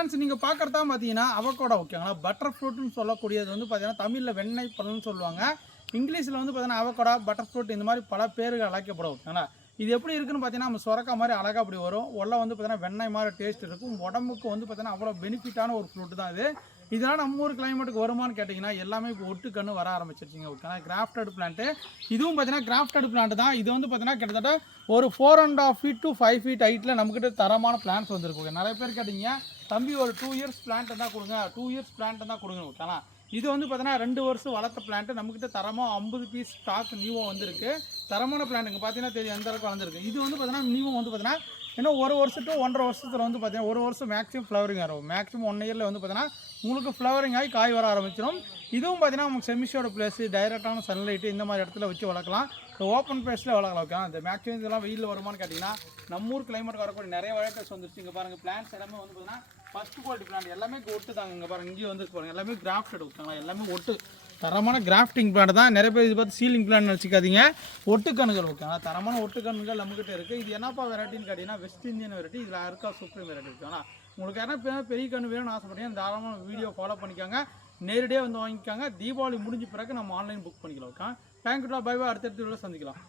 Friends நீங்கள் பார்க்குறதா பார்த்தீங்கன்னா அவகோடா ஓகேங்களா? பட்டர் ஃப்ரூட்னு சொல்லக்கூடியது வந்து பார்த்தீங்கன்னா தமிழில் வெண்ணெய் பழம்னு சொல்லுவாங்க. இங்கிலீஷில் வந்து பார்த்தீங்கன்னா அவக்கோடா பட்டர் ஃப்ரூட் இந்த மாதிரி பல பேர்கள் அழைக்கப்படும் ஓகேங்களா? இது எப்படி இருக்குன்னு பார்த்தீங்கன்னா நம்ம சுரக்கா மாதிரி அழகாக அப்படி வரும். உள்ள வந்து பார்த்தீங்கன்னா வெண்ணெய் மாதிரி டேஸ்ட் இருக்கும். உடம்புக்கு வந்து பார்த்தீங்கன்னா அவ்வளோ பெனிஃபிட்டான ஒரு ஃப்ரூட் தான் இது. இதனால் நம்ம ஊர் கிளைமேட்டுக்கு வருமான்னு கேட்டிங்கன்னா எல்லாமே இப்போ ஒட்டு கண்ணு வர ஆரம்பிச்சிருச்சிங்க ஓகேனா கிராஃப்டட் பிளான்ட்டு இதுவும் பார்த்தீங்கன்னா கிராஃப்டட் பிளான்ட் தான். இது வந்து பார்த்தீங்கன்னா கிட்டத்தட்ட ஒரு four and half feet to five feet ஹைட்டில் நம்மக்கிட்ட தரமான பிளான்ஸ் வந்துருக்கு ஓகே நிறைய பேர் கேட்டிங்க தம்பி ஒரு டூ இயர்ஸ் பிளான்ட் தான் கொடுங்க. டூ இயர்ஸ் பிளான்ட் தான் கொடுங்க. ஓகேனா இது வந்து பார்த்தீங்கன்னா ரெண்டு வருஷம் வளர்த்த பிளான்ட் நம்மக்கிட்ட தரமாக ஐம்பது பீஸ் ஸ்டாக் நியூவாக வந்திருக்கு. தரமான பிளான்ட்டுங்க பார்த்தீங்கன்னா தெரியும் எந்த அளவுக்கு வளர்ந்துருக்கு. இது வந்து பார்த்தீங்கன்னா நியூவோ வந்து பார்த்தீங்கன்னா ஏன்னா ஒரு வருஷம் ஒன்றரை வருஷத்தில் வந்து பார்த்தீங்கன்னா ஒரு வருஷம் மேக்ஸிமம் ஃப்ளவரிங் ஆகும் மேக்ஸிமம் ஒன் இயரில் வந்து பார்த்தீங்கன்னா உங்களுக்கு ஃப்ளவரிங் ஆகி காய் வர ஆரம்பிச்சிடும் இதுவும் பார்த்தீங்கன்னா நமக்கு செமிஷோட பிளேஸ் டைரெக்டான சன்லைட்டு இந்த மாதிரி இடத்துல வச்சு வளர்க்கலாம். ஓப்பன் பிளேஸில் வளர்க்கலாம் ஓகே அந்த மேக்ஸிமம் இதெல்லாம் வெயிலில் வருமான்னு கேட்டிங்கன்னா நம்ம ஊர் கிளைமேட் வரக்கூடிய நிறைய வெரைட்டிஸ் வந்துருச்சு. இங்கே பாருங்கள் பிளான்ஸ் எல்லாமே வந்து பார்த்தீங்கன்னா ஃபஸ்ட் குவாலிட்டி பிளான் எல்லாமே ஒட்டு தாங்க இங்கே பாருங்க இங்கேயும் வந்து பாருங்கள் எல்லாமே கிராஃப்டட் ஓகேங்களா எல்லாமே ஒட்டு. தரமான கிராஃப்டிங் பிளான் தான். நிறைய பேர் இது பார்த்து சீலிங் பிளான் வச்சுக்காதீங்க. ஒட்டுக்கண்கள் ஓகே ஆனால் தரமான ஒட்டுக்கணுகள் நம்மகிட்ட இருக்குது இது என்னப்பா வெரைட்டின்னு கேட்டிங்கன்னா வெஸ்ட் இந்தியன் வெரைட்டி இதில் இருக்கா சூப்பர் வெரைட்டி ஓகேங்களா உங்களுக்கு யாரா பெரிய கண்ணு வேணும்னு ஆசைப்பட்டீங்கன்னா தாராளமாக வீடியோ ஃபாலோ பண்ணிக்கோங்க. நேரடியாக வந்து வாங்கிக்காங்க. தீபாவளி முடிஞ்ச பிறகு நம்ம ஆன்லைன் புக் பண்ணிக்கலாம் okay thank you bye bye அடுத்தடுத்து சந்திக்கலாம்.